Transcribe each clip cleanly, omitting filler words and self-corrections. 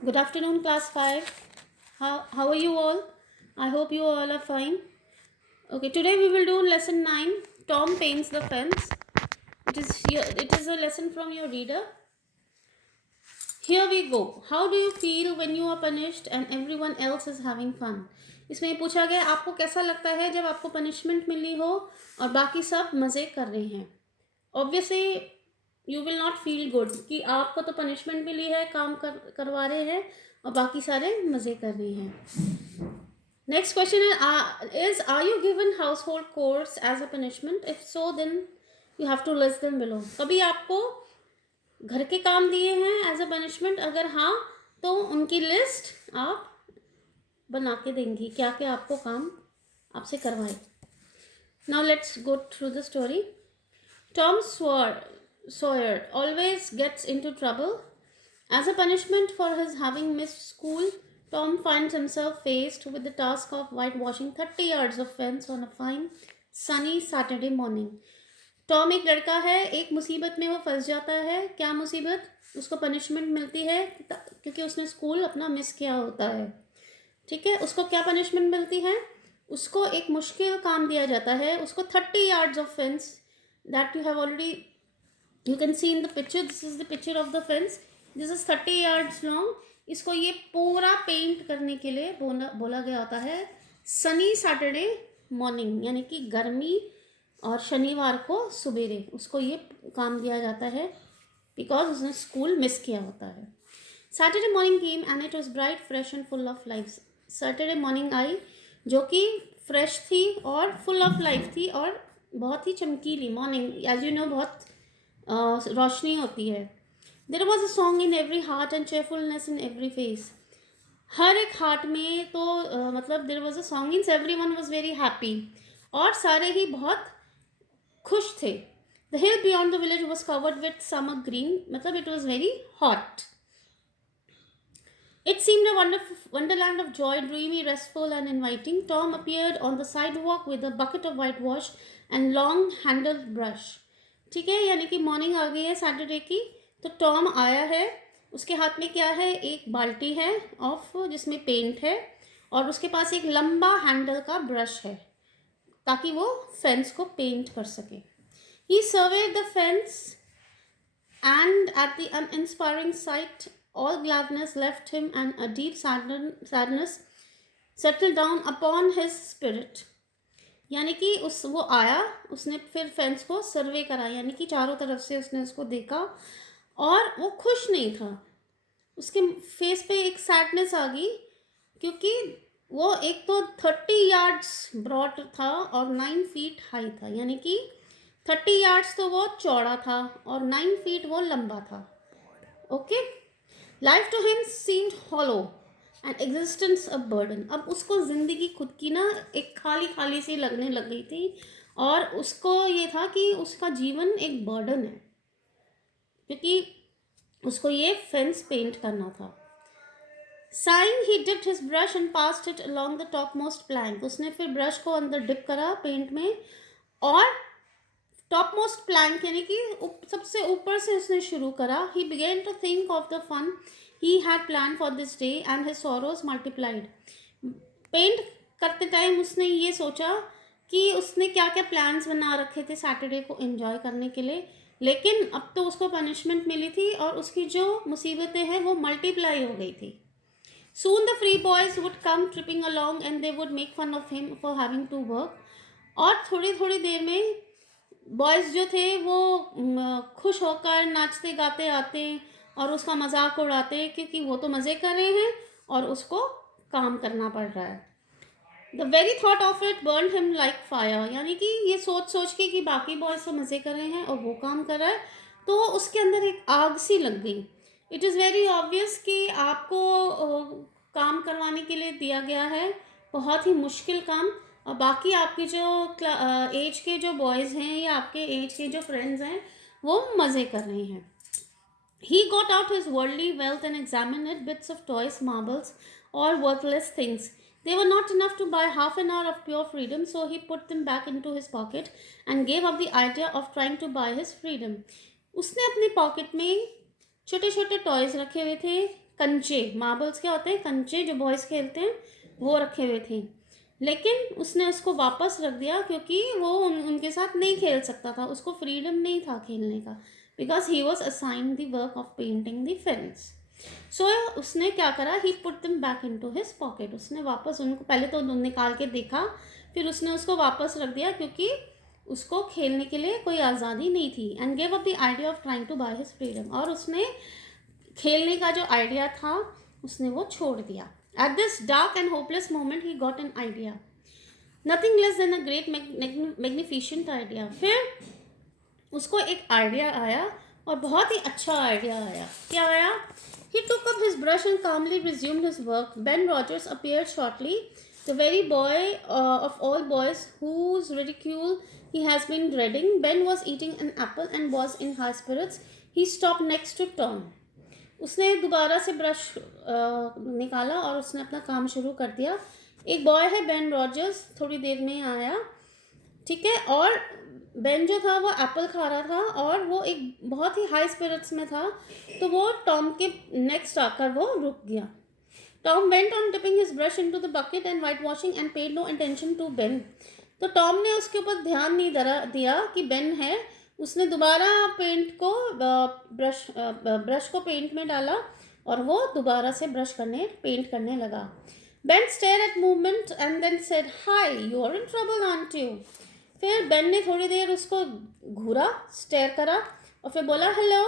Good afternoon, class 5. How are you all? I hope you all are fine. Okay, today we will do lesson 9. Tom paints the fence. It is a lesson from your reader. Here we go. How do you feel when you are punished and everyone else is having fun? इसमें पूछा गया आपको कैसा लगता है जब आपको punishment मिली हो और बाकी सब मज़े कर रहे हैं. Obviously you will not feel good कि आपको तो पनिशमेंट मिली है, काम करवा रहे हैं और बाकी सारे मज़े कर रहे हैं. Next question is are you given household chores as a punishment? If so, then you have to list them below. कभी आपको घर के काम दिए हैं एज अ पनिशमेंट? अगर हाँ तो उनकी लिस्ट आप बना के देंगी, क्या क्या आपको काम आपसे करवाए. Now let's go through the story. Tom Sawyer always gets into trouble. As a punishment for his having missed school, Tom finds himself faced with the task of whitewashing 30 yards of fence on a fine, sunny Saturday morning. Tom एक लड़का है, एक मुसीबत में वो फंस जाता है. क्या मुसीबत? उसको पनिशमेंट मिलती है क्योंकि उसने स्कूल अपना मिस किया होता है. ठीक है, उसको क्या पनिशमेंट मिलती है? उसको एक मुश्किल काम दिया जाता है. उसको 30 yards of fence that you can see in the picture. This is the picture of the fence. This is 30 yards long. इसको ये पूरा पेंट करने के लिए बोला गया होता है सनी सैटरडे मॉर्निंग, यानी कि गर्मी और शनिवार को सवेरे उसको ये काम दिया जाता है बिकॉज उसने स्कूल मिस किया होता है. Saturday morning came and it was bright, fresh and full of life. Saturday morning I जो कि फ्रेश थी और फुल ऑफ लाइफ थी और बहुत ही चमकीली. मॉर्निंग एज यू नो बहुत रोशनी होती है. There was a song in every heart and cheerfulness in every face. हर एक हार्ट में तो मतलब there was a song means everyone was very happy और सारे ही बहुत खुश थे. The hill beyond the village was covered with summer green, मतलब it was very hot. It seemed a wonderful wonderland of joy, dreamy, restful, and inviting. Tom appeared on the sidewalk with a bucket of whitewash and long-handled brush. ठीक है, यानी कि morning आ गई है Saturday की, तो Tom आया है. उसके हाथ में क्या है? एक बाल्टी है ऑफ जिसमें पेंट है और उसके पास एक लंबा हैंडल का ब्रश है ताकि वो फेंस को पेंट कर सके. He surveyed the fence and at the uninspiring sight all gladness left him and a deep sadness settled down upon his spirit. यानी कि वो आया, उसने फिर फेंस को सर्वे करा, यानी कि चारों तरफ से उसने उसको देखा और वो खुश नहीं था. उसके फेस पे एक सैडनेस आ गई क्योंकि वो एक तो 30 yards ब्रॉड था और 9 feet हाई था. यानी कि 30 yards तो वो चौड़ा था और 9 feet वो लंबा था. Okay. Life to him seemed hollow and existence a burden. अब उसको ज़िंदगी खुद की ना एक खाली खाली सी लगने लग गई थी और उसको ये था कि उसका जीवन एक बर्डन है क्योंकि उसको ये फेंस पेंट करना था. Sighing, he dipped his brush and passed it along the topmost plank. उसने फिर ब्रश को अंदर डिप करा पेंट में और टॉप मोस्ट प्लैंक यानी कि सबसे ऊपर से उसने शुरू करा. He began to think of the fun he had plan for this day and his sorrows multiplied. Paint करते टाइम उसने ये सोचा कि उसने क्या क्या प्लान्स बना रखे थे सैटरडे को एंजॉय करने के लिए, लेकिन अब तो उसको पनिशमेंट मिली थी और उसकी जो मुसीबतें हैं वो मल्टीप्लाई हो गई थी. Soon the free boys would come tripping along and they would make fun of him for having to work. और थोड़ी थोड़ी देर में बॉयज़ जो थे वो खुश होकर नाचते गाते आते और उसका मजाक उड़ाते क्योंकि वो तो मज़े कर रहे हैं और उसको काम करना पड़ रहा है. The very thought of it burn him like fire. यानी कि ये सोच सोच के कि बाकी बॉयज़ तो मज़े कर रहे हैं और वो काम कर रहा है तो उसके अंदर एक आग सी लग गई. इट इज़ वेरी ऑब्वियस कि आपको काम करवाने के लिए दिया गया है बहुत ही मुश्किल काम और बाकी आपके जो एज के जो बॉयज़ हैं या आपके एज के जो फ्रेंड्स हैं वो मज़े कर रहे हैं. He got out his worldly wealth and examined it, bits of toys, marbles, or worthless things. They were not enough to buy half an hour of pure freedom, so he put them back into his pocket and gave up the idea of trying to buy his freedom. उसने अपने pocket में छोटे छोटे toys रखे हुए थे कंचे, marbles क्या होते हैं, कंचे जो बॉयज़ खेलते हैं, वो रखे हुए थे। लेकिन उसने उसको वापस रख दिया क्योंकि वो उनके साथ नहीं खेल सकता था, उसको फ्रीडम नहीं था खेलने का, because he was assigned the work of painting the fence. So उसने क्या करा, he put them back into his pocket. उसने वापस उनको पहले तो निकाल के देखा, फिर उसने उसको वापस रख दिया क्योंकि उसको खेलने के लिए कोई आज़ादी नहीं थी। And gave up the idea of trying to buy his freedom, और उसने खेलने का जो आइडिया था उसने वो छोड़ दिया। At this dark and hopeless moment he got an idea, nothing less than a great magnificent idea. फिर उसको एक आइडिया आया, और बहुत ही अच्छा आइडिया आया। क्या आया? He took up his brush and calmly resumed his work. Ben Rogers appeared shortly, the very boy of all boys whose ridicule he has been dreading. Ben was eating an apple and was in high spirits. He stopped next to Tom. उसने दोबारा से brush निकाला और उसने अपना काम शुरू कर दिया। एक बॉय है बेन रॉजर्स, थोड़ी देर में आया, ठीक है, और बेन जो था वो एप्पल खा रहा था और वो एक बहुत ही हाई स्पिरिट्स में था, तो वो टॉम के नेक्स्ट आकर वो रुक गया। Tom went on dipping his brush into the bucket and whitewashing and paid no attention to Ben. तो टॉम ने उसके ऊपर ध्यान नहीं दिया कि बेन है। उसने दोबारा पेंट को ब्रश को पेंट में डाला और वो दोबारा से पेंट करने लगा। Ben stare at movement and then said, hi, you are in trouble ain't you? फिर बेन ने थोड़ी देर उसको घूरा, स्टेयर करा, और फिर बोला, हेलो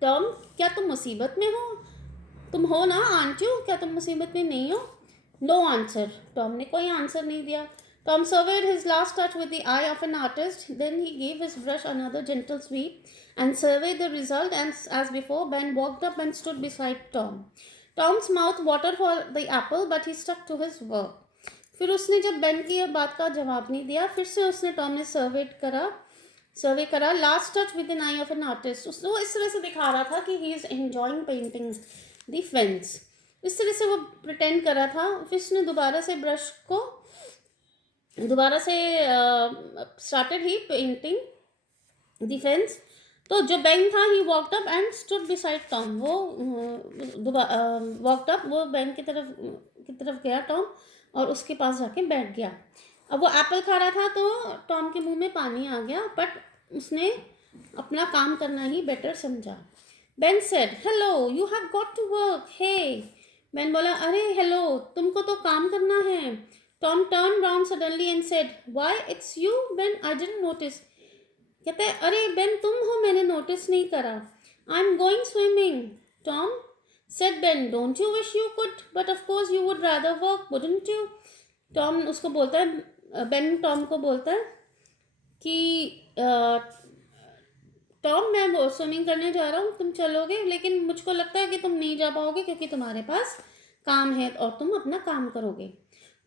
टॉम, क्या तुम मुसीबत में हो? तुम हो ना आंट यू, क्या तुम मुसीबत में नहीं हो? नो आंसर, टॉम ने कोई आंसर नहीं दिया। Tom surveyed his last touch with the eye of an artist. Then he gave his brush another gentle sweep and surveyed the result. And as before, Ben walked up and stood beside Tom. Tom's mouth watered for the apple, but he stuck to his work. फिर उसने जब Ben की बात का जवाब नहीं दिया, फिर से उसने टॉम ने सर्वे करा last touch with an eye of an artist. वो इस तरह से दिखा रहा था कि he is enjoying painting the fence, इस तरह से वो प्रिटेंड कर रहा था। फिर उसने दोबारा से started he painting the fence. तो जो बेन था, he walked up and stood beside Tom. वो वॉकड अप, वो बेन की तरफ गया टॉम, और उसके पास जाके बैठ गया। अब वो एप्पल खा रहा था तो टॉम के मुंह में पानी आ गया, बट उसने अपना काम करना ही बेटर समझा। Ben said, hello, you have got to work, hey. Ben बोला, अरे हेलो, तुमको तो काम करना है। Tom turn round suddenly and said, why, it's you Ben, I didn't notice. कहते हैं, अरे बेन, तुम हो, मैंने नोटिस नहीं करा। I am going swimming, Tom said Ben. Don't you wish you could? But of course you would rather work, wouldn't you? Tom उसको बोलता है, बेन टॉम को बोलता है कि टॉम, मैं वो स्विमिंग करने जा रहा हूँ, तुम चलोगे, लेकिन मुझको लगता है कि तुम नहीं जा पाओगे क्योंकि तुम्हारे पास काम है और तुम अपना काम करोगे।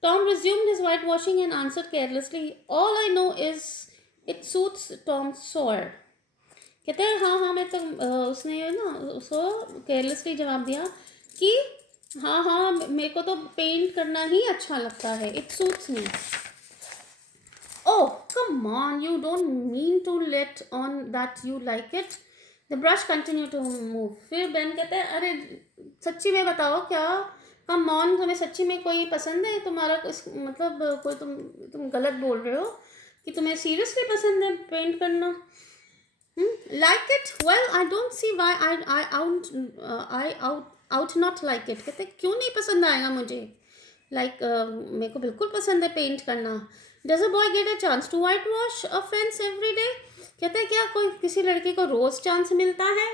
Tom resumed his white washing and answered carelessly, all I know is it suits Tom's sword. कहते हैं, हाँ, मैं तो उसने ना उसको केयरलेसली जवाब दिया कि हाँ, मेरे को तो पेंट करना ही अच्छा लगता है, it suits me. Oh come on, you don't mean to let on that you like it. The brush continue to move. फिर बेन कहते हैं, अरे सच्ची में बताओ, क्या कम ऑन, तुम्हें सच्ची में कोई पसंद है? तुम्हारा मतलब कोई तुम गलत बोल रहे हो कि तुम्हें सीरियसली पसंद है पेंट करना? Like it? Well, I don't see why I out not like it. कहते क्यों नहीं पसंद आएगा मुझे? मेरे को बिल्कुल पसंद है पेंट करना। Does a boy get a chance to whitewash a fence every day? कहते हैं, क्या किसी लड़के को रोज चांस मिलता है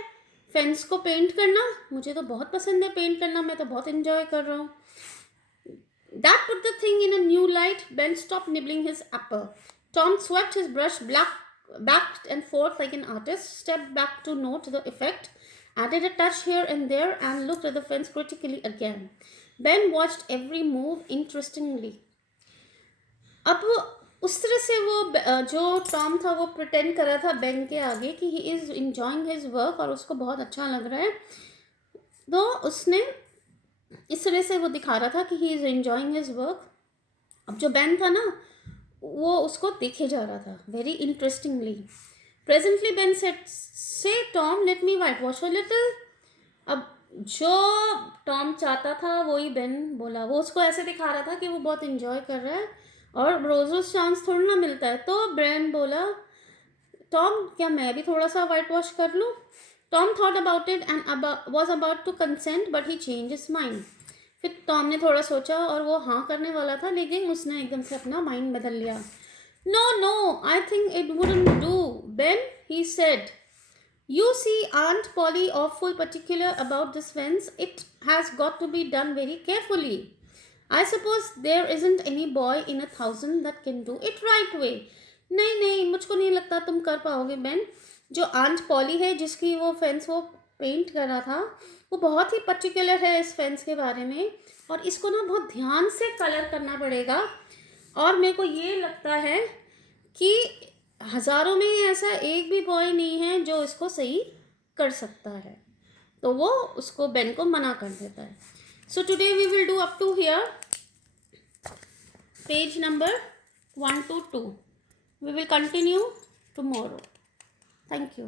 फेंस को पेंट करना? मुझे तो बहुत पसंद है पेंट करना, मैं तो बहुत एंजॉय कर रहा हूँ। That put the thing in a new light. Ben stopped nibbling his apple. Tom swept his brush back and forth like an artist, stepped back to note the effect, added a touch here and there, and looked at the fence critically again. Ben watched every move interestingly. अब उस तरह से वो जो Tom था वो pretend कर रहा था बेन के आगे कि he is enjoying his work और उसको बहुत अच्छा लग रहा है, तो उसने इस तरह से वो दिखा रहा था कि he is enjoying his work. अब जो बेन था ना, वो उसको देखे जा रहा था very interestingly. Presently Ben said, say Tom, let me whitewash a little. अब जो टॉम चाहता था वही बेन बोला। वो उसको ऐसे दिखा रहा था कि वो बहुत इंजॉय कर रहा है और रोज रोज चांस थोड़ा ना मिलता है। तो बेन बोला, टॉम क्या मैं भी थोड़ा सा वाइट वॉश कर लूँ? Tom thought about it and was about to consent but he change his mind. फिर टॉम ने थोड़ा सोचा और वो हाँ करने वाला था, लेकिन उसने एकदम से अपना माइंड बदल लिया। No no, I think it wouldn't do Ben, he said. You see, Aunt Polly awful particular about this fence. It has got to be done very carefully. I suppose there isn't any boy in 1,000 that can do it right way. नहीं नहीं, मुझको नहीं लगता तुम कर पाओगे Ben. जो aunt poly है जिसकी वो फेंस वो पेंट कर रहा था, वो बहुत ही पर्टिकुलर है इस फेंस के बारे में, और इसको ना बहुत ध्यान से कलर करना पड़ेगा। और मेरे को ये लगता है कि हज़ारों में ऐसा एक भी बॉय नहीं है जो इसको सही कर सकता है। तो वो उसको बेन को मना कर देता है। So today we will do up to here page number 1 to 2. We will continue tomorrow. Thank you.